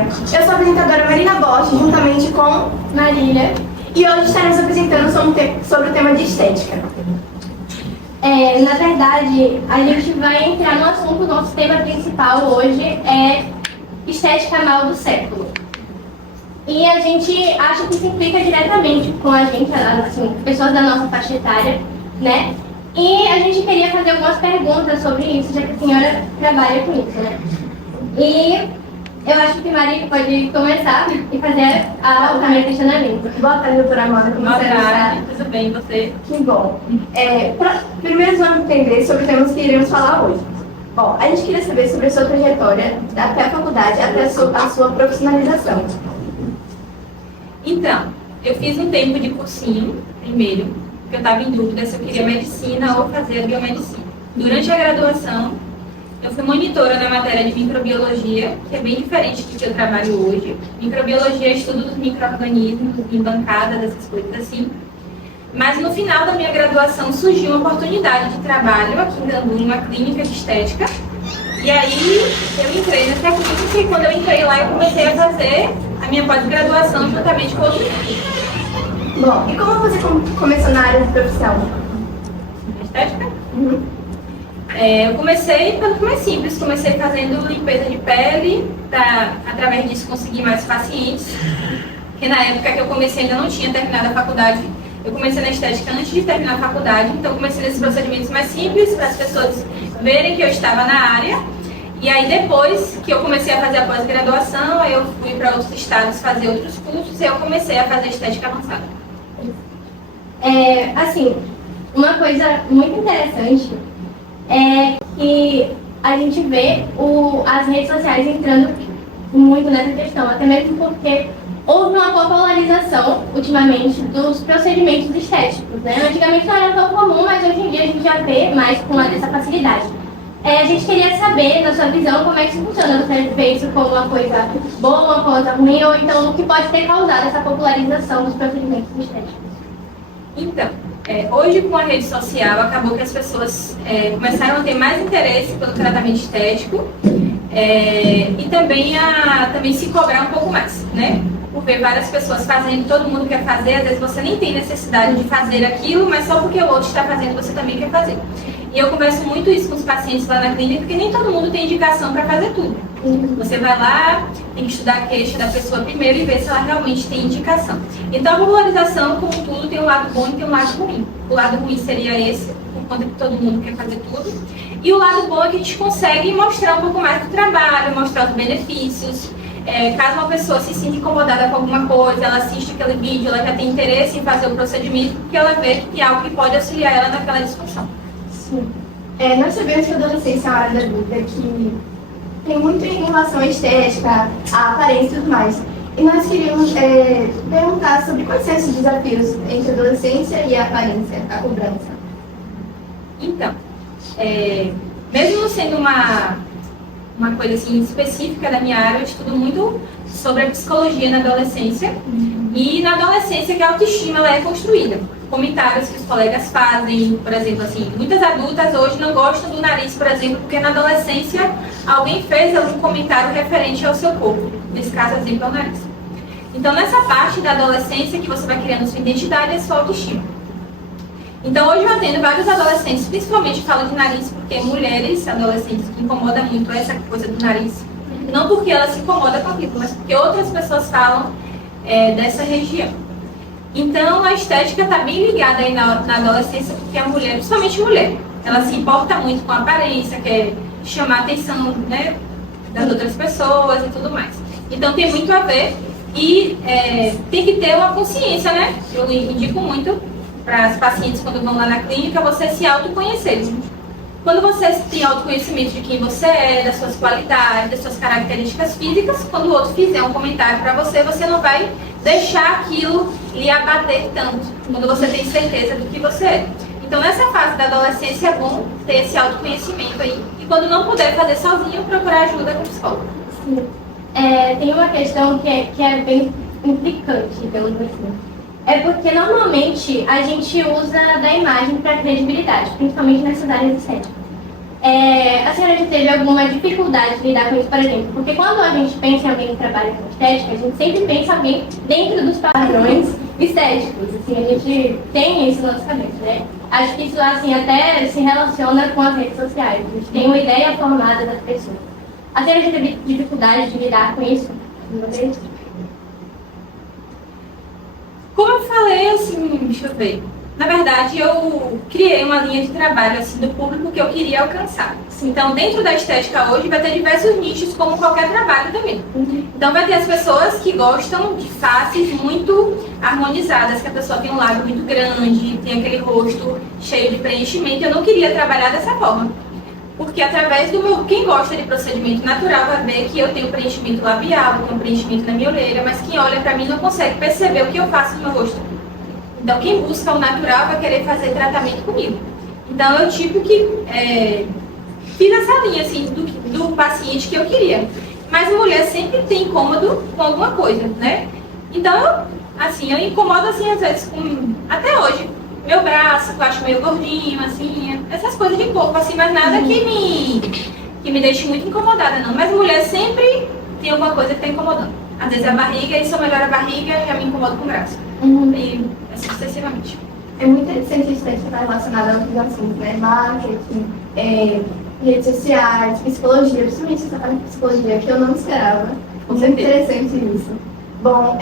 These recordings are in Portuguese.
Eu sou a apresentadora Marina Bosch, juntamente com Marília. E hoje estaremos apresentando sobre o tema de estética. Na verdade, a gente vai entrar no assunto, nosso tema principal hoje é estética mal do século. E a gente acha que se implica diretamente com a gente, assim, pessoas da nossa faixa etária, né? E a gente queria fazer algumas perguntas sobre isso, já que a senhora trabalha com isso, né? E eu acho que Maria pode começar e fazer o primeiro questionamento. Boa tarde, doutora Amanda. Como Boa você tarde, está? tudo bem, e você? Que bom. Primeiro vamos entender sobre os temas que iremos falar hoje. Bom, a gente queria saber sobre a sua trajetória até a faculdade, até a sua profissionalização. Então, eu fiz um tempo de cursinho, primeiro, porque eu estava em dúvida se eu queria medicina ou fazer biomedicina. Durante a graduação, eu fui monitora na matéria de microbiologia, que é bem diferente do que eu trabalho hoje. Microbiologia é estudo dos micro-organismos, em bancadas, essas coisas assim. Mas no final da minha graduação surgiu uma oportunidade de trabalho aqui em Gandu, numa clínica de estética. E aí eu entrei nessa clínica e quando eu entrei lá eu comecei a fazer a minha pós-graduação juntamente com outros. Bom, e como você começou na área de profissão? Estética? Uhum. Eu comecei pelo mais simples, comecei fazendo limpeza de pele, para através disso conseguir mais pacientes, porque na época que eu comecei ainda não tinha terminado a faculdade, eu comecei na estética antes de terminar a faculdade, então comecei nesses procedimentos mais simples, para as pessoas verem que eu estava na área, e aí depois que eu comecei a fazer a pós-graduação, aí eu fui para outros estados fazer outros cursos, e eu comecei a fazer estética avançada. Assim, uma coisa muito interessante é que a gente vê as redes sociais entrando muito nessa questão, até mesmo porque houve uma popularização, ultimamente, dos procedimentos estéticos, né? Antigamente não era tão comum, mas hoje em dia a gente já vê mais com essa facilidade. A gente queria saber, na sua visão, como é que isso funciona. Você vê isso como uma coisa boa, uma coisa ruim, ou então o que pode ter causado essa popularização dos procedimentos estéticos? Então, hoje com a rede social acabou que as pessoas começaram a ter mais interesse pelo tratamento estético e também também se cobrar um pouco mais, né? Por ver várias pessoas fazendo, todo mundo quer fazer, às vezes você nem tem necessidade de fazer aquilo, mas só porque o outro está fazendo você também quer fazer. E eu converso muito isso com os pacientes lá na clínica, porque nem todo mundo tem indicação para fazer tudo. Você vai lá, tem que estudar a queixa da pessoa primeiro e ver se ela realmente tem indicação. Então a popularização, como tudo, tem um lado bom e tem um lado ruim. O lado ruim seria esse, por conta que todo mundo quer fazer tudo. E o lado bom é que a gente consegue mostrar um pouco mais do trabalho, mostrar os benefícios. Caso uma pessoa se sinta incomodada com alguma coisa, ela assiste aquele vídeo, ela já tem interesse em fazer o procedimento, porque ela vê que tem algo que pode auxiliar ela naquela disfunção. Sim. Nós sabemos que a adolescência é uma área da vida que tem muito em relação à estética, à aparência e tudo mais. E nós queríamos perguntar sobre quais são esses desafios entre a adolescência e a aparência, a cobrança. Então, mesmo sendo uma coisa assim específica da minha área, eu estudo muito sobre a psicologia na adolescência. E na adolescência que a autoestima ela é construída. Comentários que os colegas fazem, por exemplo, assim, muitas adultas hoje não gostam do nariz, por exemplo, porque na adolescência alguém fez algum comentário referente ao seu corpo. Nesse caso, exemplo, é o nariz. Então, nessa parte da adolescência que você vai criando sua identidade, é sua autoestima. Então, hoje eu atendo vários adolescentes, principalmente falo de nariz, porque mulheres adolescentes que incomodam muito essa coisa do nariz. Não porque ela se incomoda com aquilo, mas porque outras pessoas falam dessa região. Então, a estética está bem ligada aí na adolescência, porque a mulher, principalmente mulher, ela se importa muito com a aparência, quer chamar a atenção, né, das outras pessoas e tudo mais. Então, tem muito a ver e tem que ter uma consciência, né? Eu indico muito para as pacientes, quando vão lá na clínica, você se autoconhecer. Quando você tem autoconhecimento de quem você é, das suas qualidades, das suas características físicas, quando o outro fizer um comentário para você, você não vai deixar aquilo lhe abater tanto, quando você tem certeza do que você é. Então, nessa fase da adolescência é bom ter esse autoconhecimento aí. E quando não puder fazer sozinho, procurar ajuda com o psicólogo. Sim. Tem uma questão que é bem implicante, digamos assim. Porque normalmente a gente usa da imagem para credibilidade, principalmente nessas áreas estéticas. A senhora já teve alguma dificuldade de lidar com isso, por exemplo? Porque quando a gente pensa em alguém que trabalha com estética, a gente sempre pensa em alguém dentro dos padrões estéticos. Assim, a gente tem isso na nossa cabeça, né? Acho que isso assim, até se relaciona com as redes sociais. A gente tem uma ideia formada das pessoas. A senhora já teve dificuldade de lidar com isso? Como eu falei, assim, deixa eu ver. Na verdade, eu criei uma linha de trabalho assim, do público que eu queria alcançar. Então, dentro da estética hoje, vai ter diversos nichos, como qualquer trabalho também. Então, vai ter as pessoas que gostam de faces muito harmonizadas, que a pessoa tem um lábio muito grande, tem aquele rosto cheio de preenchimento. Eu não queria trabalhar dessa forma. Porque através do meu... Quem gosta de procedimento natural vai ver que eu tenho preenchimento labial, eu tenho preenchimento na minha orelha, mas quem olha pra mim não consegue perceber o que eu faço no meu rosto. Então, quem busca o natural vai querer fazer tratamento comigo. Então, eu tipo que fiz essa linha assim, do paciente que eu queria. Mas a mulher sempre tem incômodo com alguma coisa, né? Então, eu incomodo assim, às vezes, até hoje. Meu braço, que eu acho meio gordinho, assim, essas coisas de corpo, assim, mas nada que me deixe muito incomodada, não. Mas mulher sempre tem alguma coisa que está incomodando. Às vezes a barriga, e se eu melhoro a barriga, já me incomoda com o braço. E assim sucessivamente. É muito interessante isso que está relacionado a outros assuntos, né? Marketing, redes sociais, psicologia, principalmente essa parte de psicologia, que eu não esperava. Muito interessante isso. Bom,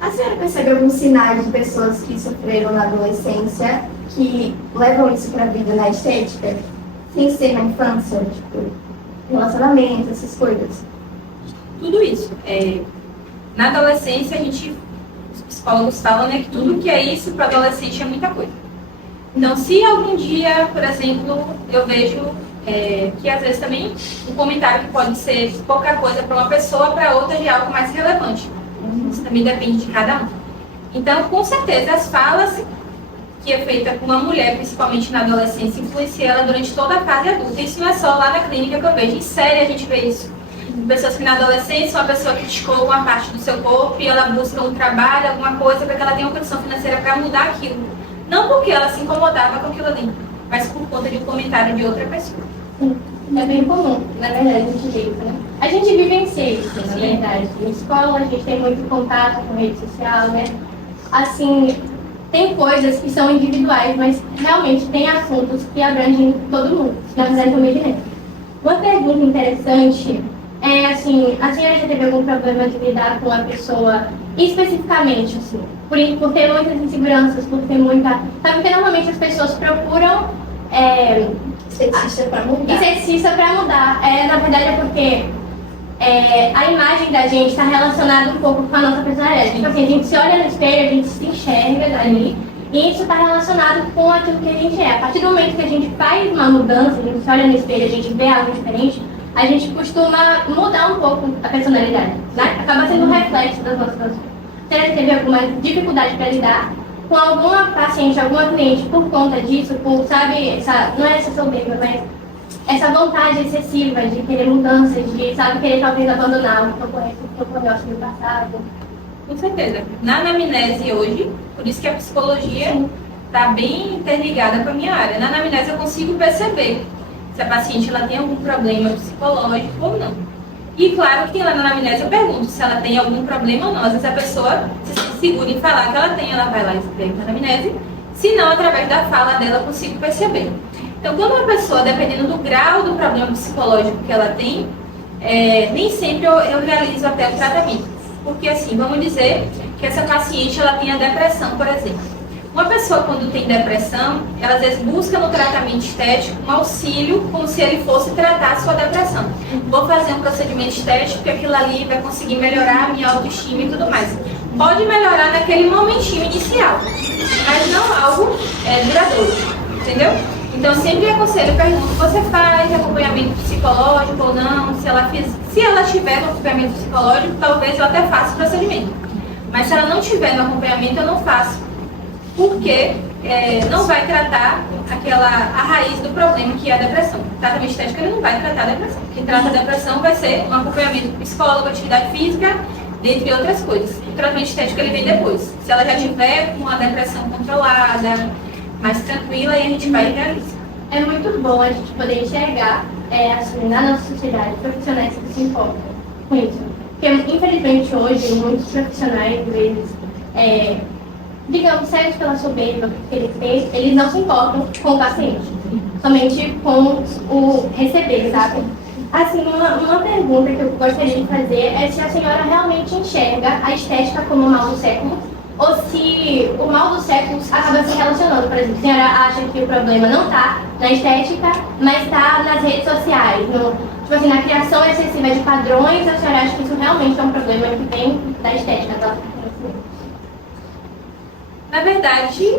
a senhora percebe alguns sinais de pessoas que sofreram na adolescência que levam isso para a vida na estética, sem ser na infância, tipo, relacionamento, essas coisas? Tudo isso. Na adolescência, os psicólogos falam, né, que tudo que é isso para adolescente é muita coisa. Então, se algum dia, por exemplo, eu vejo que às vezes também um comentário que pode ser pouca coisa para uma pessoa, para outra de algo mais relevante. Isso também depende de cada um. Então, com certeza, as falas que é feita com uma mulher, principalmente na adolescência, influencia ela durante toda a fase adulta. Isso não é só lá na clínica que eu vejo, em série a gente vê isso. Pessoas que na adolescência, uma pessoa criticou uma parte do seu corpo e ela busca um trabalho, alguma coisa, para que ela tenha uma condição financeira para mudar aquilo. Não porque ela se incomodava com aquilo ali, mas por conta de um comentário de outra pessoa. Sim, é bem comum, na verdade, a gente vê isso, né? A gente vivencia isso, na verdade. Em escola, a gente tem muito contato com rede social, né? Assim, tem coisas que são individuais, mas realmente tem assuntos que abrangem todo mundo. Na verdade, também de uma pergunta interessante assim, a senhora já teve algum problema de lidar com a pessoa especificamente, assim, por ter muitas inseguranças, por ter muita... Sabe, porque normalmente as pessoas procuram esteticista para mudar. Esteticista para mudar. Na verdade é porque a imagem da gente está relacionada um pouco com a nossa personalidade. Tipo assim, a gente se olha no espelho, a gente se enxerga dali, e isso está relacionado com aquilo que a gente é. A partir do momento que a gente faz uma mudança, a gente se olha no espelho, a gente vê algo diferente, a gente costuma mudar um pouco a personalidade, né? Acaba sendo um reflexo das nossas ações. Você já teve alguma dificuldade para lidar com alguma paciente, alguma cliente por conta disso, por, sabe, não é essa soberba, mas essa vontade excessiva de querer mudanças, de, sabe, querer talvez abandonar o que eu conheço no passado? Com certeza. Na anamnese hoje, por isso que a psicologia está bem interligada com a minha área. Na anamnese eu consigo perceber se a paciente ela tem algum problema psicológico ou não. E claro que tem lá na anamnese, eu pergunto se ela tem algum problema ou não. Às vezes a pessoa se sente segura em falar que ela tem, ela vai lá e escreve na anamnese. Se não, através da fala dela eu consigo perceber. Então, quando uma pessoa, dependendo do grau do problema psicológico que ela tem, nem sempre eu realizo até o tratamento. Porque assim, vamos dizer que essa paciente ela tem a depressão, por exemplo. Uma pessoa, quando tem depressão, ela às vezes busca no tratamento estético um auxílio, como se ele fosse tratar a sua depressão. Vou fazer um procedimento estético, porque aquilo ali vai conseguir melhorar a minha autoestima e tudo mais. Pode melhorar naquele momentinho inicial, mas não algo duradouro, entendeu? Então, sempre aconselho, pergunto, você faz acompanhamento psicológico ou não? Se ela tiver no acompanhamento psicológico, talvez eu até faça o procedimento. Mas se ela não tiver no acompanhamento, eu não faço. Porque não vai tratar a raiz do problema, que é a depressão. O tratamento estético ele não vai tratar a depressão. Quem trata a depressão vai ser um acompanhamento psicólogo, atividade física, dentre outras coisas. O tratamento estético ele vem depois. Se ela já tiver com a depressão controlada, mais tranquila, aí a gente vai e realiza. é muito bom a gente poder enxergar, assim, na nossa sociedade, profissionais que se importam com isso. Porque, infelizmente, hoje, muitos profissionais, às vezes, digamos, cegos pela soberba que ele fez, eles não se importam com o paciente, somente com o receber, sabe? Assim, uma pergunta que eu gostaria de fazer é se a senhora realmente enxerga a estética como o mal do século, ou se o mal do século acaba se relacionando. Por exemplo, a senhora acha que o problema não está na estética, mas está nas redes sociais, tipo assim, na criação excessiva de padrões, a senhora acha que isso realmente é um problema que vem da estética? Na verdade,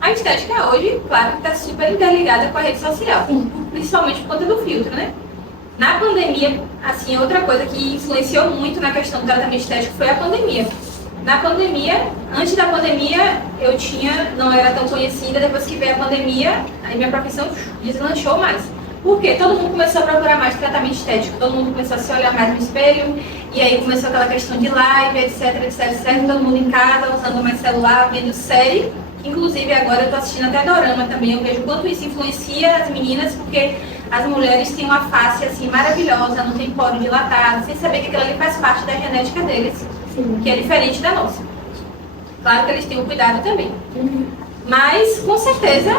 a estética hoje, claro, que está super interligada com a rede social, principalmente por conta do filtro, né? Na pandemia, assim, outra coisa que influenciou muito na questão do tratamento estético foi a pandemia. Na pandemia, antes da pandemia, não era tão conhecida, depois que veio a pandemia, aí minha profissão deslanchou mais. Por quê? Todo mundo começou a procurar mais tratamento estético, todo mundo começou a se olhar mais no espelho, e aí começou aquela questão de live, etc, todo mundo em casa, usando mais celular, vendo série. Inclusive agora eu estou assistindo até dorama também, eu vejo quanto isso influencia as meninas, porque as mulheres têm uma face assim maravilhosa, não tem poro dilatado, sem saber que aquilo ali faz parte da genética deles, que é diferente da nossa. Claro que eles têm um cuidado também. Mas, com certeza,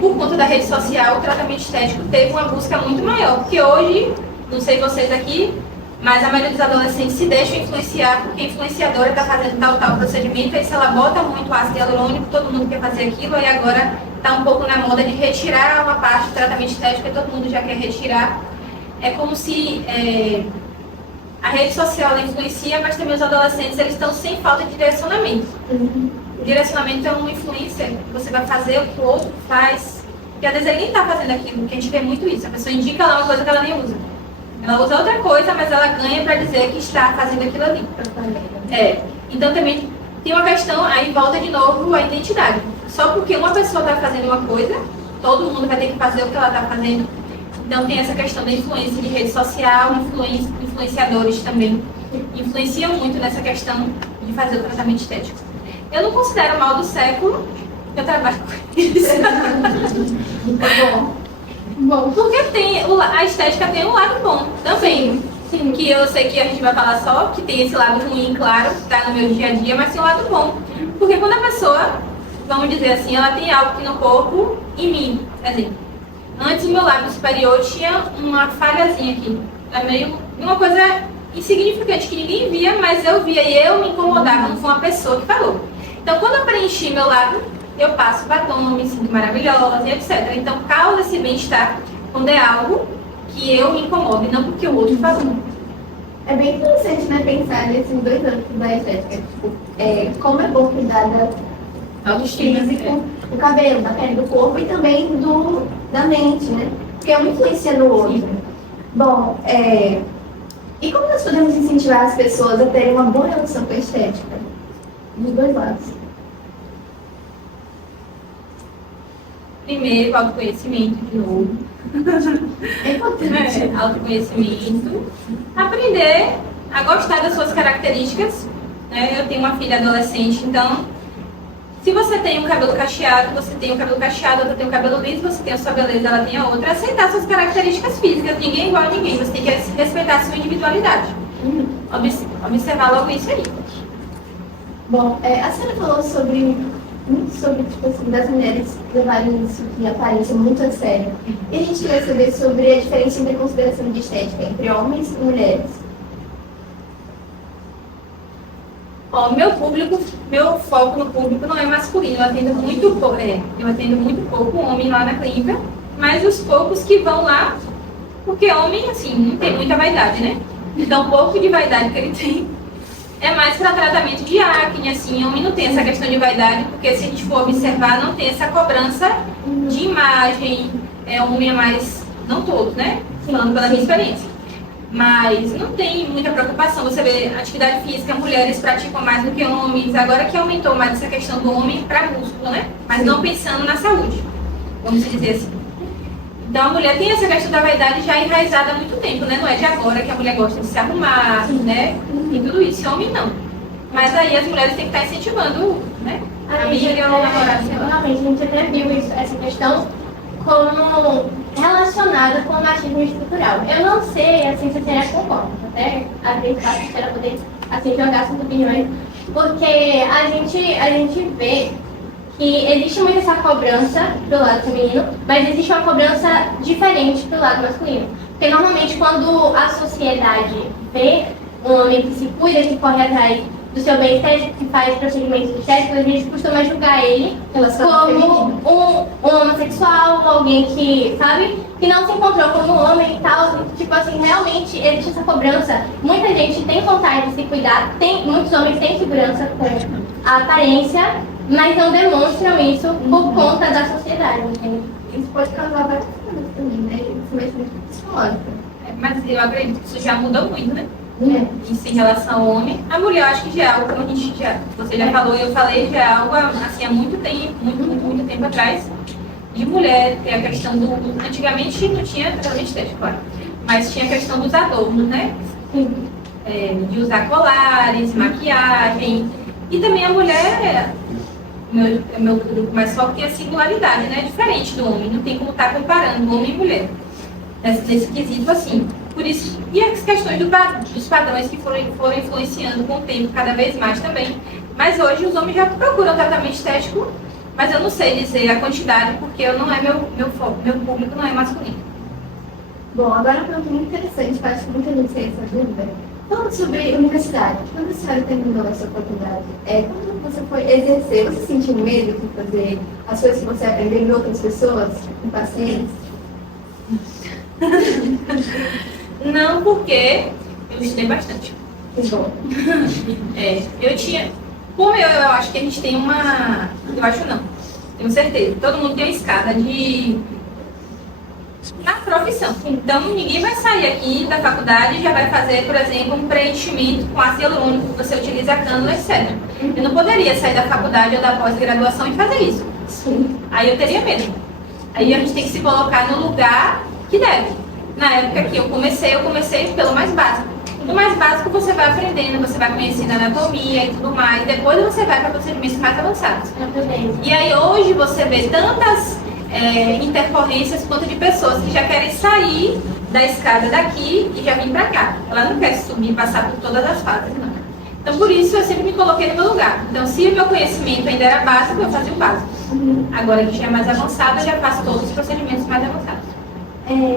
por conta da rede social, o tratamento estético teve uma busca muito maior, porque hoje, não sei vocês aqui, mas a maioria dos adolescentes se deixam influenciar porque a influenciadora está fazendo tal procedimento, aí se ela bota muito ácido hialurônico, todo mundo quer fazer aquilo, aí agora está um pouco na moda de retirar uma parte do tratamento estético, e todo mundo já quer retirar. É como se a rede social ela influencia, mas também os adolescentes eles estão sem falta de direcionamento. O direcionamento é uma influência que você vai fazer o que o outro faz, porque às vezes ele nem está fazendo aquilo, porque a gente vê muito isso, a pessoa indica lá uma coisa que ela nem usa. Ela usa outra coisa, mas ela ganha para dizer que está fazendo aquilo ali. Então também tem uma questão, aí volta de novo a identidade. Só porque uma pessoa está fazendo uma coisa, todo mundo vai ter que fazer o que ela está fazendo. Então tem essa questão da influência de rede social, influenciadores também influenciam muito nessa questão de fazer o tratamento estético. Eu não considero o mal do século, eu trabalho com isso. Bom, porque a estética tem um lado bom também. Sim. Que eu sei que a gente vai falar só, que tem esse lado ruim, claro, que está no meu dia a dia, mas tem um lado bom. Porque quando a pessoa, vamos dizer assim, ela tem algo aqui no corpo, em mim, quer dizer, antes o meu lábio superior tinha uma falhazinha aqui. É meio uma coisa insignificante que ninguém via, mas eu via e eu me incomodava, não foi uma pessoa que falou. Então quando eu preenchi meu lábio, eu passo batom, me sinto maravilhosa e etc. Então causa esse bem-estar quando é algo que eu me incomodo e não porque o outro falou. É bem interessante, né, pensar nesses dois âmbitos da estética. Tipo, como é bom cuidar da autoestima, físico, do cabelo, da pele do corpo e também da mente, né? Porque é uma influencia no outro. Sim. Bom, e como nós podemos incentivar as pessoas a terem uma boa relação com a estética? Dos dois lados. Primeiro, autoconhecimento de novo. É importante. Autoconhecimento. Aprender a gostar das suas características. Né? Eu tenho uma filha adolescente, então, se você tem um cabelo cacheado, você tem um cabelo cacheado, outra tem um cabelo liso, você tem a sua beleza, ela tem a outra. Aceitar suas características físicas. Ninguém é igual a ninguém. Você tem que respeitar a sua individualidade. Observar logo isso aí. Bom, a senhora falou muito sobre tipo assim, das mulheres levarem isso de aparência muito a sério. E a gente queria saber sobre a diferença entre a consideração de estética entre homens e mulheres. Ó, meu foco no público não é masculino, eu atendo muito pouco homem lá na clínica, mas os poucos que vão lá, porque homem, assim, não tem muita vaidade, né? Então, pouco de vaidade que ele tem é mais para tratamento de acne, assim, homem não tem essa questão de vaidade, porque se a gente for observar, não tem essa cobrança de imagem, homem é mais, não todos, né? Falando pela minha experiência. Mas não tem muita preocupação, você vê atividade física, mulheres praticam mais do que homens, agora que aumentou mais essa questão do homem para músculo, né? Mas não pensando na saúde, vamos dizer assim. Então a mulher tem essa questão da vaidade já enraizada há muito tempo, né? Não é de agora que a mulher gosta de se arrumar, né? E tudo isso, e homem não. Mas aí as mulheres têm que estar incentivando, né? A amiga ou a namorada. Realmente, a gente até viu isso, essa questão como relacionada com o machismo estrutural. Eu não sei, assim, se a senhora concorda, até abrir espaço para a senhora poder, assim, jogar suas opiniões, porque a gente vê que existe muito essa cobrança pro lado feminino, mas existe uma cobrança diferente pro lado masculino. Porque normalmente quando a sociedade vê um homem que se cuida, que corre atrás do seu bem estético, que faz procedimentos estéticos, a gente costuma julgar ele como um homossexual, alguém que, sabe, que não se encontrou como homem e tal. Tipo assim, realmente existe essa cobrança. Muita gente tem vontade de se cuidar, muitos homens têm segurança com a aparência, mas não demonstram isso por conta da sociedade, entende? Isso pode causar várias coisas também, né? Principalmente muito psicológica. Mas eu acredito que isso já mudou muito, né? Isso em relação ao homem. A mulher, eu acho que já é algo, como a gente já, você já falou e eu falei, já é algo assim há muito tempo, muito tempo atrás, de mulher, tem a questão do. Antigamente não tinha tratamento estético, claro, mas tinha a questão dos adornos, né? De usar colares, maquiagem. E também a mulher, meu grupo mais forte, tem a singularidade, né? Diferente do homem, não tem como estar comparando homem e mulher. Nesse quesito assim. Por isso, e as questões dos padrões que foram influenciando com o tempo cada vez mais também. Mas hoje os homens já procuram tratamento estético, mas eu não sei dizer a quantidade, porque eu não é meu foco, meu público não é masculino. Bom, agora uma pergunta muito interessante, que eu acho que muita gente tem essa dúvida. Falando sobre universidade, quando a senhora terminou a sua faculdade, quando você foi exercer, você sentiu medo de fazer as coisas que você aprendeu em outras pessoas, com pacientes? Não, porque eu estudei bastante. Que bom. Eu tinha. Como eu acho que a gente tem uma. Eu acho não, tenho certeza. Todo mundo tem uma escada na profissão. Então ninguém vai sair aqui da faculdade e já vai fazer, por exemplo, um preenchimento com ácido hialurônico que você utiliza a cânula, etc. Eu não poderia sair da faculdade ou da pós-graduação e fazer isso. Sim. Aí eu teria medo. Aí a gente tem que se colocar no lugar que deve. Na época que eu comecei pelo mais básico. Do mais básico você vai aprendendo, você vai conhecendo anatomia e tudo mais. Depois você vai para procedimentos mais avançados. E aí hoje você vê tantas intercorrências quanto de pessoas que já querem sair da escada daqui e já vir para cá. Ela não quer subir e passar por todas as fases, não. Então por isso eu sempre me coloquei no meu lugar. Então se o meu conhecimento ainda era básico, eu fazia o básico. Agora que já é mais avançado, eu já faço todos os procedimentos mais avançados.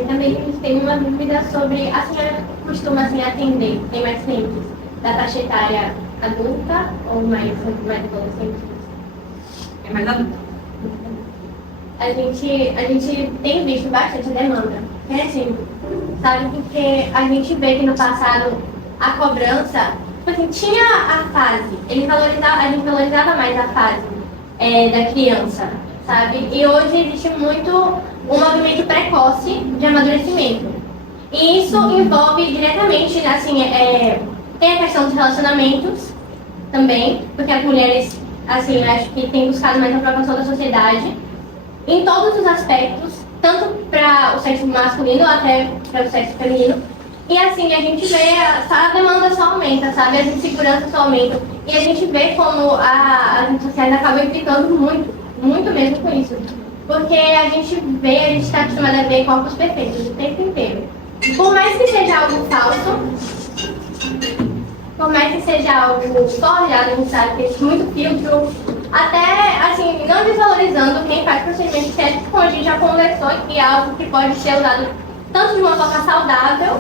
Também a gente tem uma dúvida sobre a senhora costuma assim, atender em pacientes da faixa etária adulta ou mais adolescente? É mais adulta. A gente tem visto bastante demanda, crescendo, sabe? Porque a gente vê que no passado a cobrança, tipo assim, tinha a fase, a gente valorizava mais a fase da criança, sabe? E hoje existe muito um movimento precoce de amadurecimento. E isso envolve diretamente, assim, tem a questão dos relacionamentos também, porque as mulheres, assim, acho que têm buscado mais a aprovação da sociedade, em todos os aspectos, tanto para o sexo masculino até para o sexo feminino. E assim, a gente vê a demanda só aumenta, sabe? As inseguranças só aumentam. E a gente vê como as redes sociais acabam implicando muito mesmo com isso. Porque a gente está acostumado a ver corpos perfeitos o tempo inteiro. Por mais que seja algo falso, por mais que seja algo forjado, a gente sabe que existe muito filtro, até, assim, não desvalorizando quem faz procedimento estético, como a gente já conversou, que é algo que pode ser usado tanto de uma forma saudável,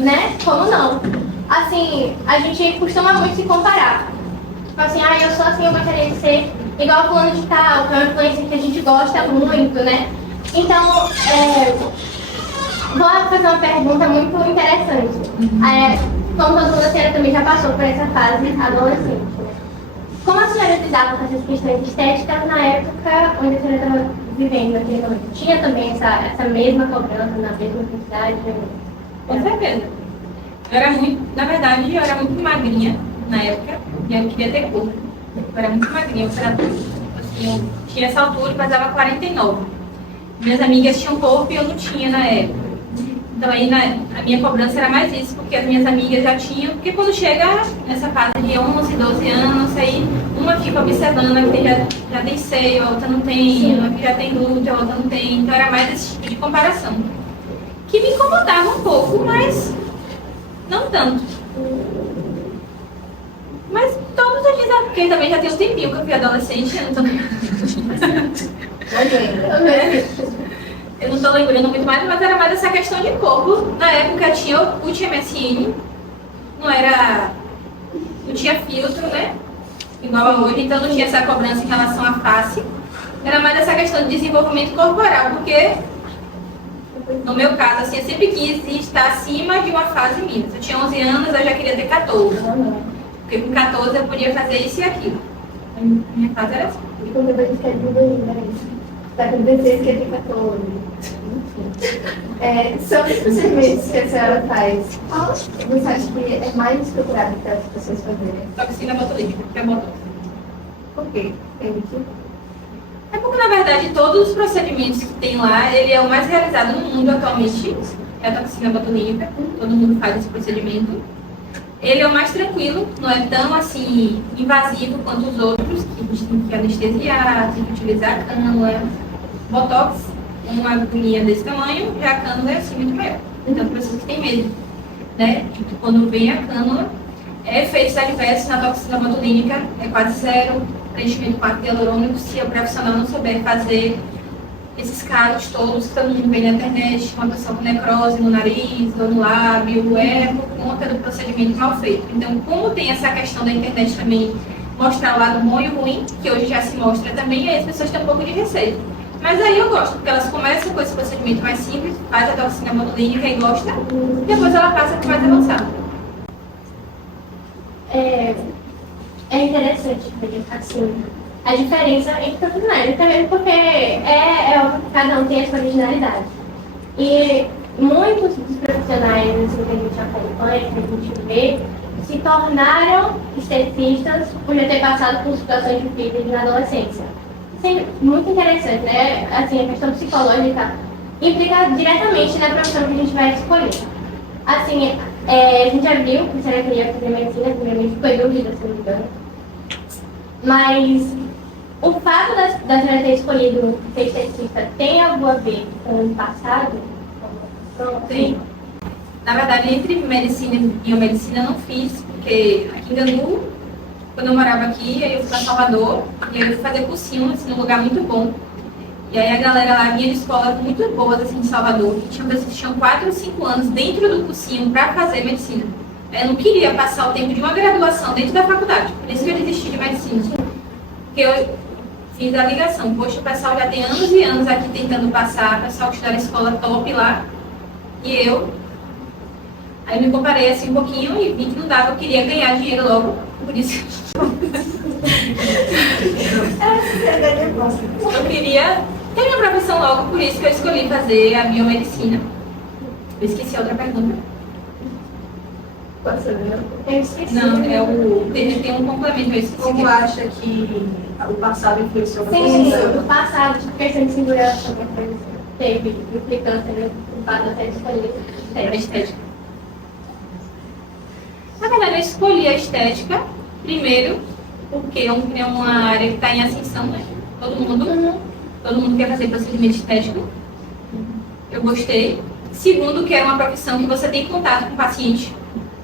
né, como não. Assim, a gente costuma muito se comparar. Tipo assim, eu sou assim, eu gostaria de ser igual a fulano de tal, que é uma influência que a gente gosta muito, né? Então, vou fazer uma pergunta muito interessante. Como toda a senhora também já passou por essa fase adolescente, né? Como a senhora lidava com essas questões estéticas na época onde a senhora estava vivendo naquele momento? Tinha também essa mesma cobrança na mesma intensidade? Com certeza. Eu era muito, na verdade, eu era muito magrinha na época e eu queria ter corpo. Eu era muito magrinha, eu tinha essa altura e pesava 49. Minhas amigas tinham corpo e eu não tinha na época. Então aí a minha cobrança era mais isso, porque as minhas amigas já tinham, porque quando chega nessa fase de 11, 12 anos, aí uma fica observando, a que já tem seio, a outra não tem, uma que já tem glúteo, a outra não tem, então era mais esse tipo de comparação. Que me incomodava um pouco, mas não tanto. Mas todos os dias, porque também já tem um tempinho que eu fui adolescente, eu não tô lembrando muito mais, mas era mais essa questão de corpo. Na época tinha o MSN, não tinha filtro, né? Igual a hoje, então não tinha essa cobrança em relação à face. Era mais essa questão de desenvolvimento corporal, porque no meu caso, assim, eu sempre quis estar acima de uma fase minha. Se eu tinha 11 anos, eu já queria ter 14. Porque com 14 eu podia fazer isso e aquilo. A minha fase era assim. E quando eu vejo que é tudo ainda, está com 16, quer ter 14. Sobre os procedimentos que a senhora faz, qual você acha que é mais procurado para as pessoas fazerem? Toxina botulínica, que é botox. Por quê? Tem motivo? É porque, na verdade, todos os procedimentos que tem lá, ele é o mais realizado no mundo atualmente. É a toxina botulínica, todo mundo faz esse procedimento. Ele é o mais tranquilo, não é tão, assim, invasivo quanto os outros, que a gente tem que anestesiar, tem que utilizar a cânula. Botox, uma agulhinha desse tamanho, já a cânula é assim muito maior. Então, pessoas que têm medo, né? Quando vem a cânula, efeitos adversos na toxina botulínica é quase zero. Preenchimento com ácido hialurônico, se o profissional não souber fazer esses casos todos que todo mundo vê na internet, uma pessoa com necrose no nariz ou no lábio, é por conta do procedimento mal feito. Então, como tem essa questão da internet também mostrar o lado bom e ruim, que hoje já se mostra também, aí as pessoas têm um pouco de receio. Mas aí eu gosto, porque elas começam com esse procedimento mais simples, faz a toxina botulínica e gosta, depois ela passa para o mais avançado. É interessante ver, assim, a diferença entre profissionais, também porque óbvio que cada um tem a sua originalidade. E muitos dos profissionais assim, que a gente acompanha, que a gente vê, se tornaram esteticistas por já ter passado por situações difíceis na adolescência. Isso é muito interessante, né? Assim, a questão psicológica implica diretamente na profissão que a gente vai escolher. Assim, a gente já viu que você queria fazer medicina, primeiramente foi dúvida, se não me engano. Mas o fato da senhora ter escolhido ser esteticista tem algo a ver com o passado? Sim. Na verdade, entre medicina e biomedicina eu não fiz, porque aqui em Gandu, quando eu morava aqui, aí eu fui para Salvador, e aí eu fui fazer cursinho, assim, num lugar muito bom. E aí a galera lá vinha de escolas muito boas, assim, de Salvador, que tinham pessoas que tinham 4 ou 5 anos dentro do cursinho para fazer medicina. Eu não queria passar o tempo de uma graduação dentro da faculdade, por isso que eu desisti de medicina. Porque eu fiz a ligação, poxa, o pessoal já tem anos e anos aqui tentando passar, o pessoal que estuda na escola top lá, e eu... Aí me comparei assim um pouquinho e vi que não dava, eu queria ganhar dinheiro logo, por isso eu queria ter minha profissão logo, por isso que eu escolhi fazer a biomedicina. Eu esqueci a outra pergunta. Eu esqueci. Não, tem um complemento, eu esqueci. Como acha que o passado influenciou você? Sim, no passado, tipo, questão de segurança, alguma coisa assim. Teve implicância, né? O fato de até escolher A estética. Na verdade, eu escolhi a estética, primeiro, porque é uma área que está em ascensão, né? Todo mundo quer fazer procedimento estético. Eu gostei. Segundo, que era uma profissão que você tem contato com o paciente.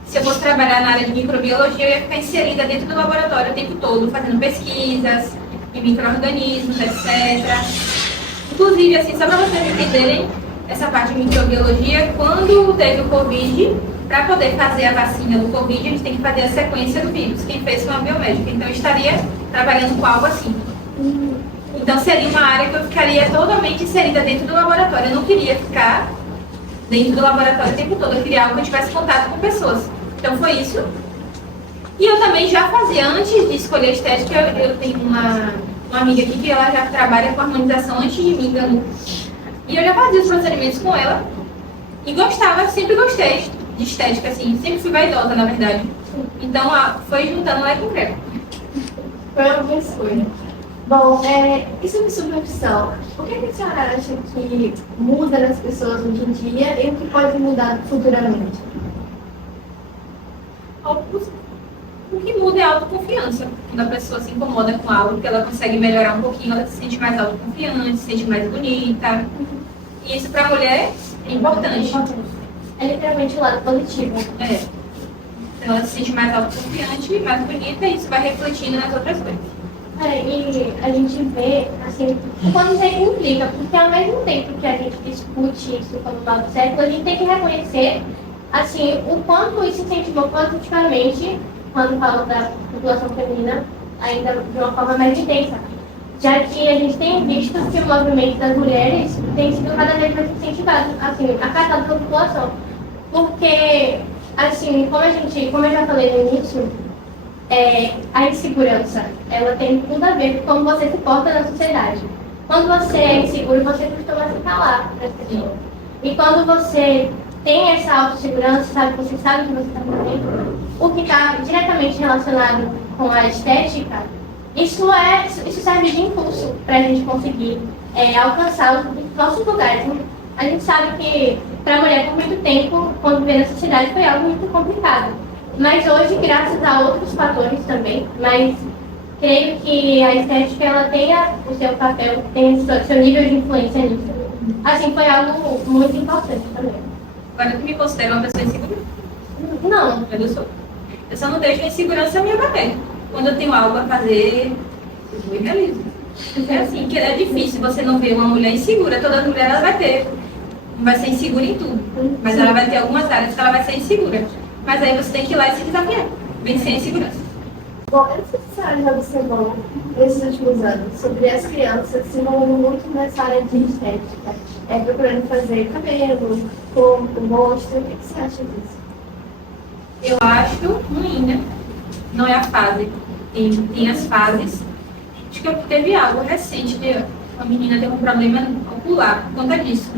Se eu fosse trabalhar na área de microbiologia, eu ia ficar inserida dentro do laboratório o tempo todo, fazendo pesquisas em micro-organismos, etc. Inclusive, assim, só para vocês entenderem essa parte de microbiologia, quando teve o Covid, para poder fazer a vacina do Covid, a gente tem que fazer a sequência do vírus. Quem fez foi uma biomédica, então eu estaria trabalhando com algo assim. Então seria uma área que eu ficaria totalmente inserida dentro do laboratório. Eu não queria ficar dentro do laboratório o tempo todo, eu queria algo que eu tivesse contato com pessoas. Então foi isso. E eu também já fazia, antes de escolher a estética, eu tenho uma amiga aqui que ela já trabalha com harmonização antes de mim, e eu já fazia os procedimentos com ela. E gostava, sempre gostei de estética, assim, sempre fui vaidosa, na verdade. Então foi juntando lá com creme. Foi uma boa escolha. Bom, e sobre subopção? O que a senhora acha que muda nas pessoas hoje em dia e o que pode mudar futuramente? O que muda é a autoconfiança. Quando a pessoa se incomoda com algo, que ela consegue melhorar um pouquinho, ela se sente mais autoconfiante, se sente mais bonita. E isso para a mulher é importante. É literalmente o lado positivo. É. Então ela se sente mais autoconfiante, mais bonita, e isso vai refletindo nas outras coisas. E a gente vê, assim, o quanto isso aí implica, porque ao mesmo tempo que a gente discute isso como novo século, a gente tem que reconhecer, assim, o quanto isso incentivou positivamente, quando falo da população feminina, ainda de uma forma mais intensa. Já que a gente tem visto que o movimento das mulheres tem sido cada vez mais incentivado, assim, acatado pela população. Porque, assim, como eu já falei no início, a insegurança, ela tem tudo a ver com como você se porta na sociedade. Quando você é inseguro, você costuma se calar para as pessoas. E quando você tem essa autossegurança, você sabe o que você está fazendo, o que está diretamente relacionado com a estética, isso serve de impulso para a gente conseguir alcançar os nossos lugares. A gente sabe que para a mulher, por muito tempo, quando veio na sociedade, foi algo muito complicado. Mas hoje, graças a outros fatores também, mas creio que a estética ela tenha o seu papel, tem o seu nível de influência nisso. Assim, foi algo muito importante também. Agora, tu me considera uma pessoa insegura? Não. Eu sou. Eu só não deixo a insegurança me abater. Quando eu tenho algo a fazer, eu vou e realizo. É assim, que é difícil você não ver uma mulher insegura. Toda mulher ela vai ser insegura em tudo. Mas ela vai ter algumas áreas que ela vai ser insegura. Mas aí você tem que ir lá e se desafiar. Vencer a insegurança. Bom, eu não sei se a senhora já observou nesses últimos anos sobre as crianças se envolvendo muito nessa área de estética, procurando fazer cabelo, corpo, rosto. O que você acha disso? Eu acho ruim, né? Não é a fase. Tem as fases. Acho que teve algo recente de uma menina ter um problema ocular por conta disso.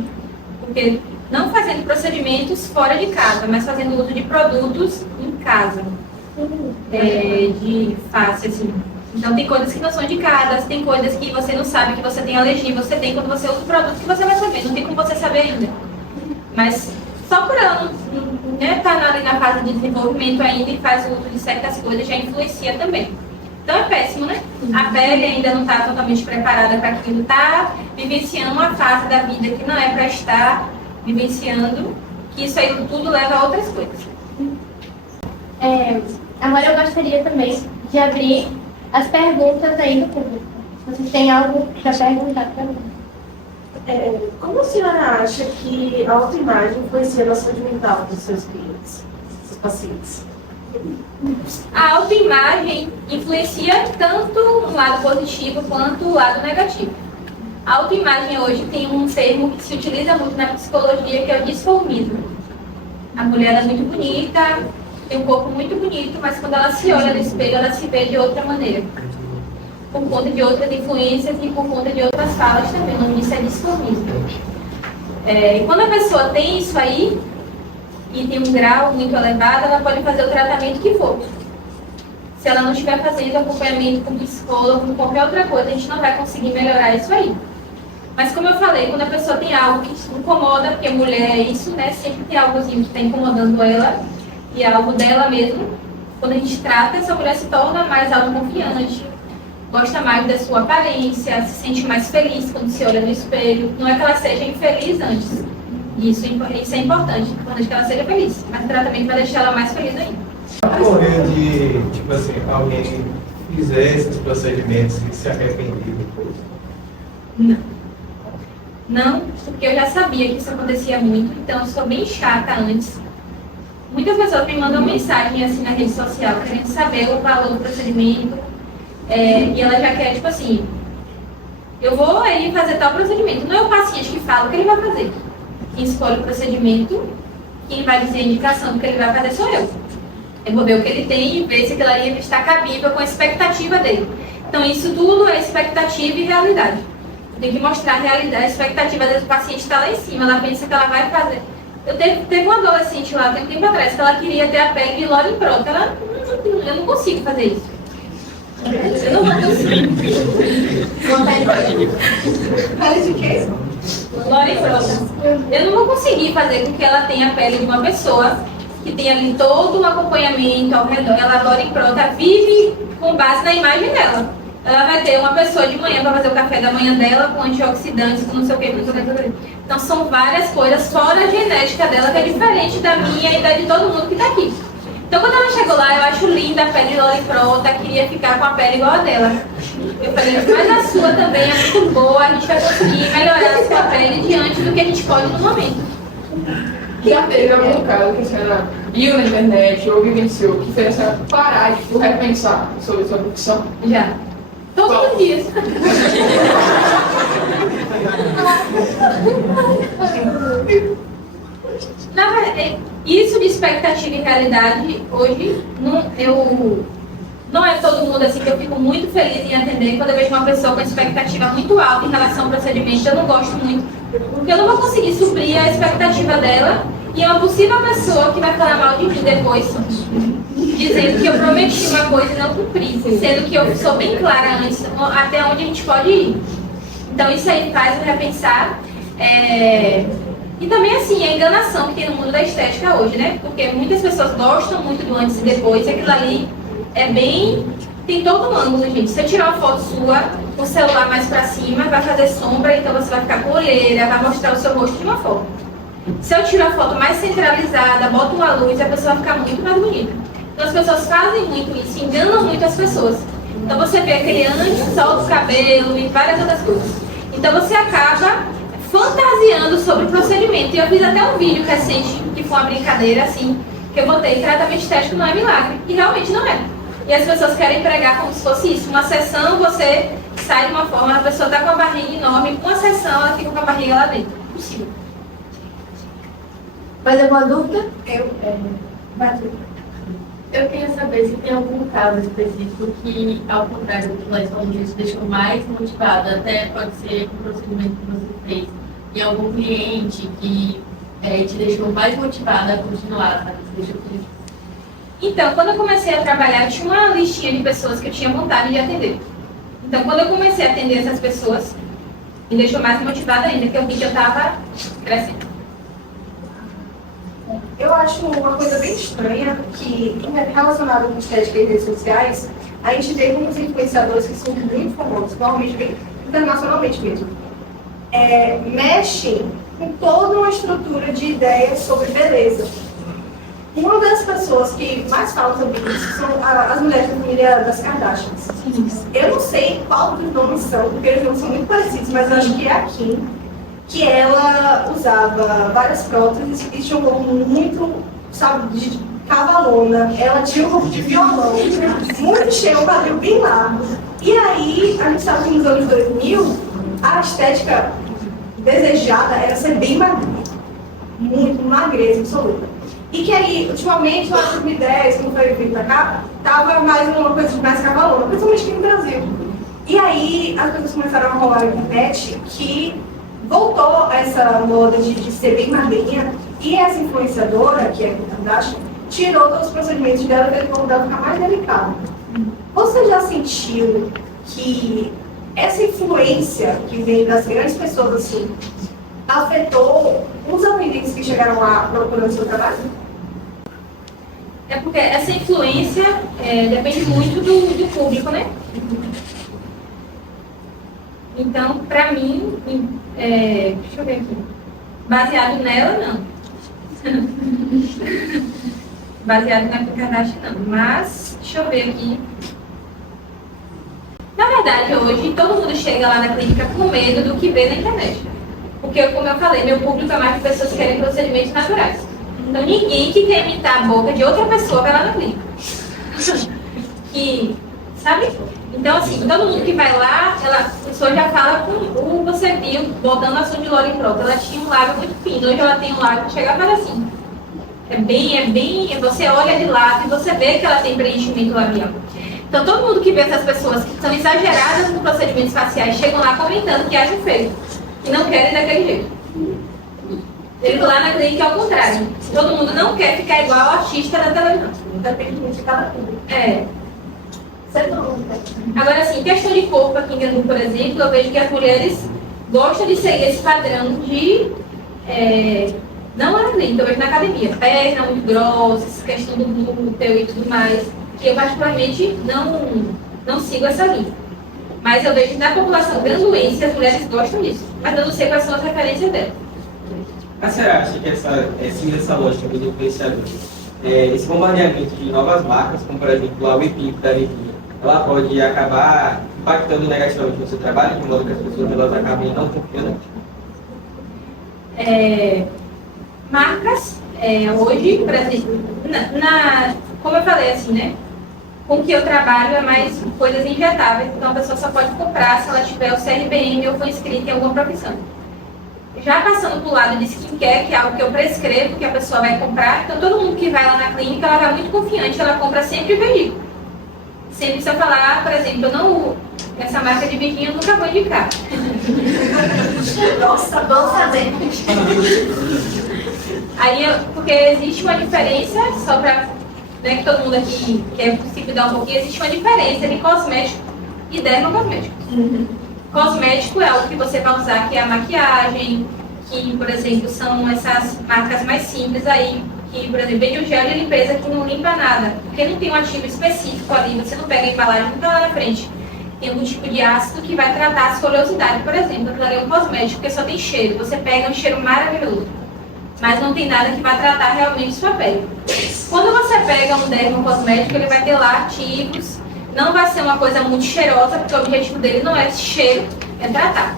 Porque não fazendo procedimentos fora de casa, mas fazendo uso de produtos em casa. De face, assim. Então tem coisas que não são indicadas, tem coisas que você não sabe que você tem alergia, você tem quando você usa o produto que você vai saber, não tem como você saber ainda. Mas só por ela não estar ali na fase de desenvolvimento ainda e faz o uso de certas coisas, já influencia também. Então é péssimo, né? A pele ainda não está totalmente preparada para aquilo, está vivenciando uma fase da vida que não é para estar vivenciando, que isso aí tudo leva a outras coisas. Agora eu gostaria também de abrir as perguntas aí do público. Se vocês têm algo para perguntar para mim. Como a senhora acha que a autoimagem influencia na saúde mental dos seus clientes, dos seus pacientes? A autoimagem influencia tanto o lado positivo quanto o lado negativo. A autoimagem hoje tem um termo que se utiliza muito na psicologia, que é o disformismo. A mulher é muito bonita, tem um corpo muito bonito, mas quando ela se olha no espelho, ela se vê de outra maneira. Por conta de outras influências e por conta de outras falas também. O nome disso é disformismo. E quando a pessoa tem isso aí, e tem um grau muito elevado, ela pode fazer o tratamento que for. Se ela não estiver fazendo acompanhamento com psicólogo, com qualquer outra coisa, a gente não vai conseguir melhorar isso aí. Mas como eu falei, quando a pessoa tem algo que incomoda, porque mulher é isso, né? Sempre tem algozinho que está incomodando ela, e é algo dela mesmo. Quando a gente trata, essa mulher se torna mais autoconfiante, gosta mais da sua aparência, se sente mais feliz quando se olha no espelho. Não é que ela seja infeliz antes. Isso é importante, que ela seja feliz. Mas o tratamento vai deixar ela mais feliz ainda. Ocorreu de, tipo assim, alguém fizer esses procedimentos e se arrepender depois? Não, porque eu já sabia que isso acontecia muito, então eu sou bem chata antes. Muitas pessoas me mandam mensagem assim na rede social, querendo saber o valor do procedimento, e ela já quer, tipo assim, eu vou aí fazer tal procedimento. Não é o paciente que fala o que ele vai fazer. Quem escolhe o procedimento, quem vai dizer a indicação do que ele vai fazer sou eu. Eu vou ver o que ele tem e ver se aquilo ali está cabível com a expectativa dele. Então isso tudo é expectativa e realidade. Tem que mostrar a realidade, a expectativa do paciente está lá em cima, ela pensa que ela vai fazer. Teve uma adolescente lá, tem um tempo atrás, que ela queria ter a pele logo pronta. Eu não consigo fazer isso. Eu não vou Pele de quê? Lore Prota. Eu não vou conseguir fazer com que ela tenha a pele de uma pessoa que tem ali todo um acompanhamento ao redor. Ela, Lore Prota, vive com base na imagem dela. Ela vai ter uma pessoa de manhã para fazer o café da manhã dela, com antioxidantes, com não sei o que, não sei o que. Então são várias coisas, fora a genética dela, que é diferente da minha e da de todo mundo que está aqui. Então quando ela chegou lá, eu acho linda a pele de Lore Prota, queria ficar com a pele igual a dela. Eu falei, mas a sua também é muito boa, a gente vai conseguir melhorar a sua pele diante do que a gente pode no momento. Já teve algum caso que a senhora viu na internet ou vivenciou que fez a senhora parar e repensar sobre sua profissão? Já. Todos os dias. Na verdade, isso de expectativa e realidade, hoje, não é todo mundo assim que eu fico muito feliz em atender. Quando eu vejo uma pessoa com expectativa muito alta em relação ao procedimento, eu não gosto muito. Porque eu não vou conseguir suprir a expectativa dela e é uma possível pessoa que vai falar mal de mim depois, dizendo que eu prometi uma coisa e não cumpri, sendo que eu sou bem clara antes até onde a gente pode ir. Então isso aí faz eu repensar. E também assim, a enganação que tem no mundo da estética hoje, né? Porque muitas pessoas gostam muito do antes e depois, e aquilo ali é bem... Tem todo um ângulo, gente. Se você tirar uma foto sua, com o celular mais pra cima, vai fazer sombra, então você vai ficar com olheira, vai mostrar o seu rosto de uma forma. Se eu tiro a foto mais centralizada, boto uma luz, a pessoa vai ficar muito mais bonita. Então as pessoas fazem muito isso, enganam muito as pessoas. Então você vê aquele antes, solta o cabelo e várias outras coisas. Então você acaba fantasiando sobre o procedimento. E eu fiz até um vídeo recente, que foi uma brincadeira, assim, que eu botei tratamento estético não é milagre. E realmente não é. E as pessoas querem pregar como se fosse isso. Uma sessão, você sai de uma forma, a pessoa está com a barriga enorme, com uma sessão, ela fica com a barriga lá dentro. Impossível. Mais alguma dúvida? Eu queria saber se tem algum caso específico que, ao contrário do que nós falamos, te deixou mais motivada, até pode ser o procedimento que você fez, e algum cliente que te deixou mais motivada a continuar, sabe? Te deixou feliz. Então, quando eu comecei a trabalhar, tinha uma listinha de pessoas que eu tinha vontade de atender. Então, quando eu comecei a atender essas pessoas, me deixou mais motivada ainda, porque eu vi que eu estava crescendo. Eu acho uma coisa bem estranha que, relacionada com estética e redes sociais, a gente vê alguns influenciadores que são muito famosos, normalmente bem internacionalmente mesmo, mexem com toda uma estrutura de ideias sobre beleza. Uma das pessoas que mais falam sobre isso são as mulheres da família das Kardashians. Eu não sei qual dos nomes são, porque eles não são muito parecidos, mas eu acho que é a Kim, que ela usava várias próteses e jogou muito, sabe, de cavalona. Ela tinha um corpo de violão, muito cheio, um quadril bem largo. E aí, a gente sabe que nos anos 2000, a estética desejada era ser bem magrinha. Muito magreza absoluta. E que aí, ultimamente, lá em 2010, quando foi vindo pra cá, tava mais uma coisa de mais cavalona, principalmente aqui no Brasil. E aí, as pessoas começaram a rolar na internet que voltou essa moda de ser bem magrinha, e essa influenciadora, que é a Kardashian, tirou todos os procedimentos dela e fez o corpo dela ficar mais delicado. Você já sentiu que essa influência que vem das grandes pessoas assim afetou os atendentes que chegaram lá procurando seu trabalho? É porque essa influência depende muito do público, né? Então, pra mim, deixa eu ver aqui. Baseado nela, não. Baseado na Kardashian, não. Mas, deixa eu ver aqui. Na verdade, hoje, todo mundo chega lá na clínica com medo do que vê na internet. Porque, como eu falei, meu público é mais de pessoas que querem procedimentos naturais. Então, ninguém que quer imitar a boca de outra pessoa vai lá na clínica. Que, sabe? Então, assim, todo mundo que vai lá, a pessoa já fala com você viu, botando a sua de Lore Prota. Ela tinha um lábio muito fino, hoje ela tem um lábio que chega para assim. Você olha de lado e você vê que ela tem preenchimento labial. Então, todo mundo que vê essas pessoas que são exageradas nos procedimentos faciais chegam lá comentando que acham feio. E não querem daquele jeito. Ele lá na clínica é ao contrário. Todo mundo não quer ficar igual ao artista da televisão. Depende muito de cada público. Agora, assim, questão de corpo aqui em Grandu, por exemplo, eu vejo que as mulheres gostam de seguir esse padrão de... não é assim, que eu vejo na academia. Perna muito grossa, questão do glúteo e tudo mais. Que eu, particularmente, não sigo essa linha. Mas eu vejo que na população granduense as mulheres gostam disso. Mas eu não sei quais são as referências delas. Mas você acha que seguindo essa lógica do influenciador, esse bombardeamento de novas marcas, como por exemplo a Wepink da Vivinha, ela pode acabar impactando negativamente no seu trabalho, de modo que as pessoas elas acabem não confiando? Marcas, hoje, por exemplo, como eu falei assim, né? Com o que eu trabalho é mais coisas injetáveis, então a pessoa só pode comprar se ela tiver o CRBM ou for inscrita em alguma profissão. Já passando para o lado de skincare, que é algo que eu prescrevo, que a pessoa vai comprar, então todo mundo que vai lá na clínica, ela vai muito confiante, ela compra sempre verídico. Sempre se eu falar, por exemplo, eu não, essa marca de biquinho eu nunca vou indicar. Nossa, bom saber. Aí, porque existe uma diferença, só para que todo mundo aqui quer se cuidar um pouquinho, existe uma diferença entre cosmético e dermocosmético. Cosmético é algo que você vai usar, que é a maquiagem, que, por exemplo, são essas marcas mais simples aí, que, por exemplo, vende um gel de limpeza que não limpa nada, porque não tem um ativo específico ali, você não pega a embalagem, não está lá na frente. Tem algum tipo de ácido que vai tratar a escoliosidade, por exemplo, aquilo ali é um cosmético, porque só tem cheiro, você pega um cheiro maravilhoso, mas não tem nada que vai tratar realmente sua pele. Quando você pega um dermocosmético, ele vai ter lá ativos, não vai ser uma coisa muito cheirosa, porque o objetivo dele não é esse cheiro, é tratar.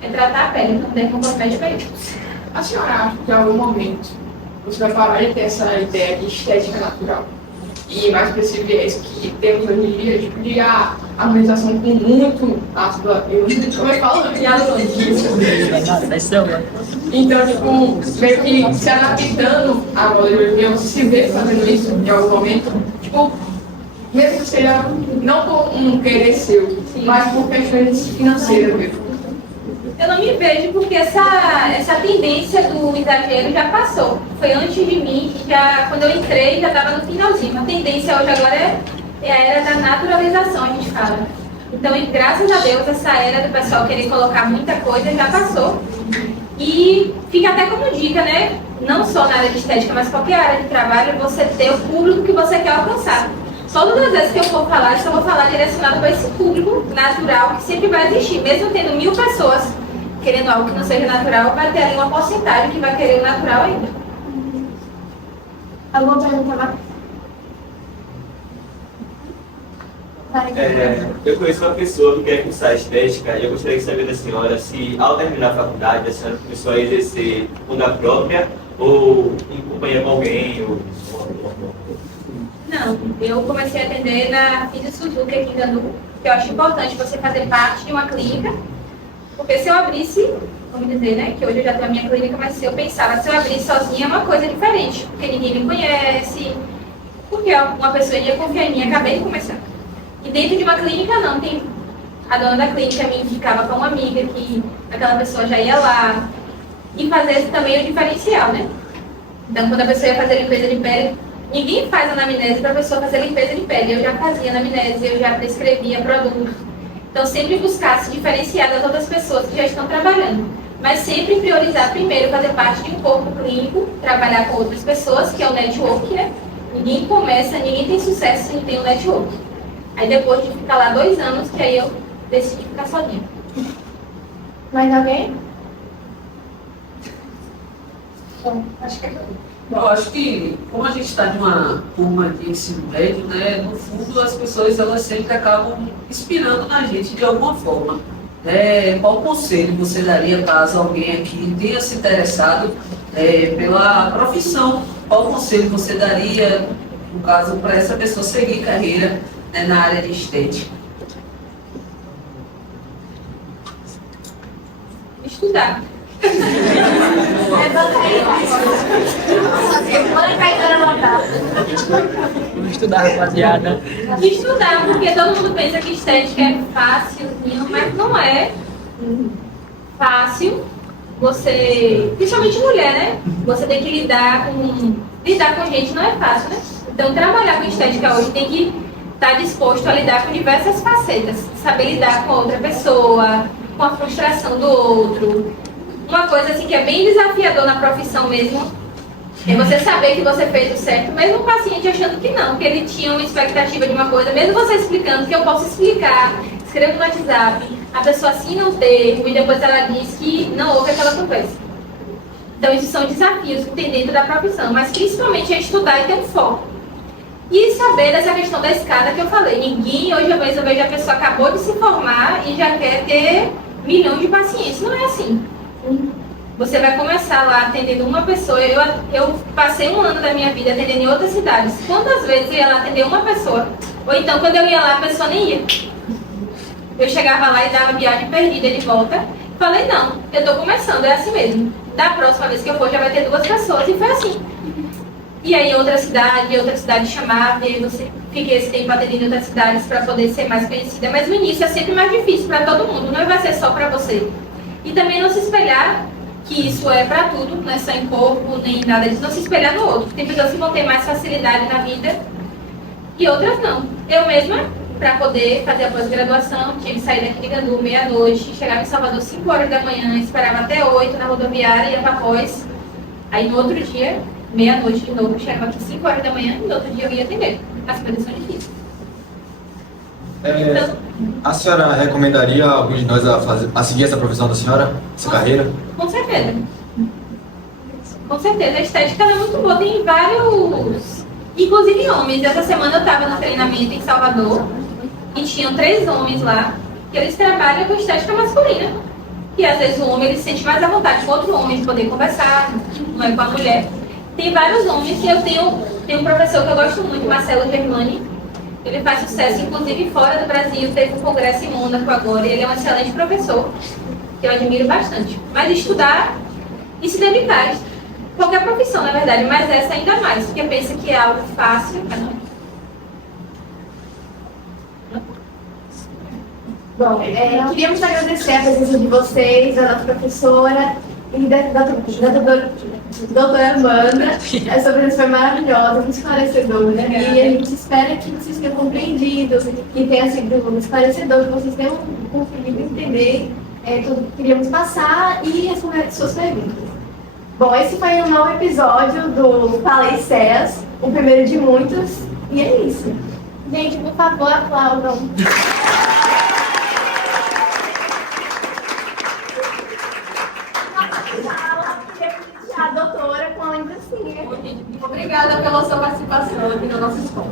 É tratar a pele, então o dermocosmético é isso. A senhora acha que em algum momento você vai parar de ter essa ideia de estética natural? E mais específico é isso que temos hoje em dia, tipo, de harmonização com muito ácido lático. Como é que fala? Então, tipo, meio que se adaptando à moda de hoje em dia, você se vê fazendo isso em algum momento? Tipo, mesmo que seja não por um querer seu, mas por questões financeiras mesmo. Eu não me vejo porque essa tendência do exagero já passou. Foi antes de mim, quando eu entrei já estava no finalzinho. A tendência hoje agora é a era da naturalização, a gente fala. Então, graças a Deus, essa era do pessoal querer colocar muita coisa já passou. E fica até como dica, né? Não só na área de estética, mas qualquer área de trabalho, você ter o público que você quer alcançar. Todas as vezes que eu for falar, eu só vou falar direcionado para esse público natural que sempre vai existir. Mesmo tendo 1000 pessoas querendo algo que não seja natural, vai ter ali uma porcentagem que vai querer o natural ainda. Alguma pergunta mais? Eu conheço uma pessoa que quer cursar estética e eu gostaria de saber da senhora se, ao terminar a faculdade, a senhora começou a exercer por conta própria ou em companhia com alguém? Não, eu comecei a atender na Físio Suzuki aqui em Grandu, que eu acho importante você fazer parte de uma clínica, porque se eu abrisse, vamos dizer, né, que hoje eu já tenho a minha clínica, mas se eu pensava, se eu abrisse sozinha é uma coisa diferente, porque ninguém me conhece, porque uma pessoa ia confiar em mim, acabei de começar. E dentro de uma clínica não, tem a dona da clínica me indicava para uma amiga que aquela pessoa já ia lá, e fazer também o diferencial, né? Então quando a pessoa ia fazer limpeza de pele, ninguém faz anamnese para a pessoa fazer limpeza de pele, eu já fazia anamnese, eu já prescrevia produtos. Então, sempre buscar se diferenciar das outras pessoas que já estão trabalhando. Mas sempre priorizar primeiro fazer parte de um corpo clínico, trabalhar com outras pessoas, que é o network, né? Ninguém tem sucesso se não tem um network. Aí depois de ficar lá 2 anos, que aí eu decidi ficar sozinha. Mais alguém? Bom, acho que é tudo. Eu acho que, como a gente está numa turma de ensino médio, né, no fundo as pessoas elas sempre acabam inspirando na gente de alguma forma. Qual conselho você daria caso alguém aqui tenha se interessado pela profissão? Qual conselho você daria, no caso, para essa pessoa seguir carreira na área de estética? Estudar. Vamos estudar, rapaziada. Estudar, porque todo mundo pensa que estética é fácilzinho, mas não é fácil. Você, principalmente mulher, né? Você tem que lidar com gente não é fácil, né? Então trabalhar com estética hoje tem que estar disposto a lidar com diversas facetas, saber lidar com a outra pessoa, com a frustração do outro. Uma coisa assim que é bem desafiador na profissão mesmo, é você saber que você fez o certo, mesmo o paciente achando que não, que ele tinha uma expectativa de uma coisa, mesmo você explicando que eu posso explicar, escrevo no WhatsApp, a pessoa assina um termo e depois ela diz que não houve aquela conversa. Então, esses são desafios que tem dentro da profissão, mas principalmente é estudar e ter um foco. E saber dessa questão da escada que eu falei. Ninguém, hoje eu vejo a pessoa acabou de se formar e já quer ter milhões de pacientes. Não é assim. Você vai começar lá atendendo uma pessoa. Eu passei um ano da minha vida atendendo em outras cidades. Quantas vezes eu ia lá atender uma pessoa? Ou então, quando eu ia lá, a pessoa nem ia. Eu chegava lá e dava viagem perdida de volta. Falei, não, eu tô começando, é assim mesmo. Da próxima vez que eu for, já vai ter 2 pessoas. E foi assim. E aí, outra cidade chamava, e aí você fica esse tempo atendendo em outras cidades para poder ser mais conhecida. Mas o início é sempre mais difícil para todo mundo, não vai ser só para você. E também não se espelhar que isso é para tudo, não é só em corpo, nem nada disso, não se espelhar no outro. Tem pessoas que vão ter mais facilidade na vida e outras não. Eu mesma, para poder fazer a pós-graduação, tinha que sair daqui de Gandu meia-noite, chegava em Salvador 5 horas da manhã, esperava até 8 na rodoviária, ia para pós. Aí no outro dia, meia-noite de novo, chegava aqui 5 horas da manhã e no outro dia eu ia atender. As coisas são difíceis. A senhora recomendaria algum de nós a seguir essa profissão da senhora, essa carreira? Com certeza. Com certeza. A estética é muito boa. Tem vários, inclusive homens. Essa semana eu estava no treinamento em Salvador e tinham 3 homens lá que eles trabalham com estética masculina. E às vezes o homem ele se sente mais à vontade com outro homem de poder conversar, não é com a mulher. Tem vários homens que eu tenho um professor que eu gosto muito, Marcelo Germani. Ele faz sucesso, inclusive fora do Brasil, teve um congresso em Mônaco agora. Ele é um excelente professor, que eu admiro bastante. Mas estudar e se dedicar. Qualquer profissão, na verdade, mas essa ainda mais, porque pensa que é algo fácil. Bom, queríamos agradecer a presença de vocês, da nossa professora e da doutora Amanda. Essa presença foi maravilhosa, muito esclarecedora. E a gente espera que vocês tenham compreendido, que tenha sido esclarecedor, que vocês tenham conseguido entender tudo que queríamos passar e responder suas perguntas. Bom, esse foi um novo episódio do Falei CEAS, o primeiro de muitos, e é isso. Gente, por favor, aplaudam. A doutora com a lembrancinha. Obrigada pela sua participação aqui na nossa escola.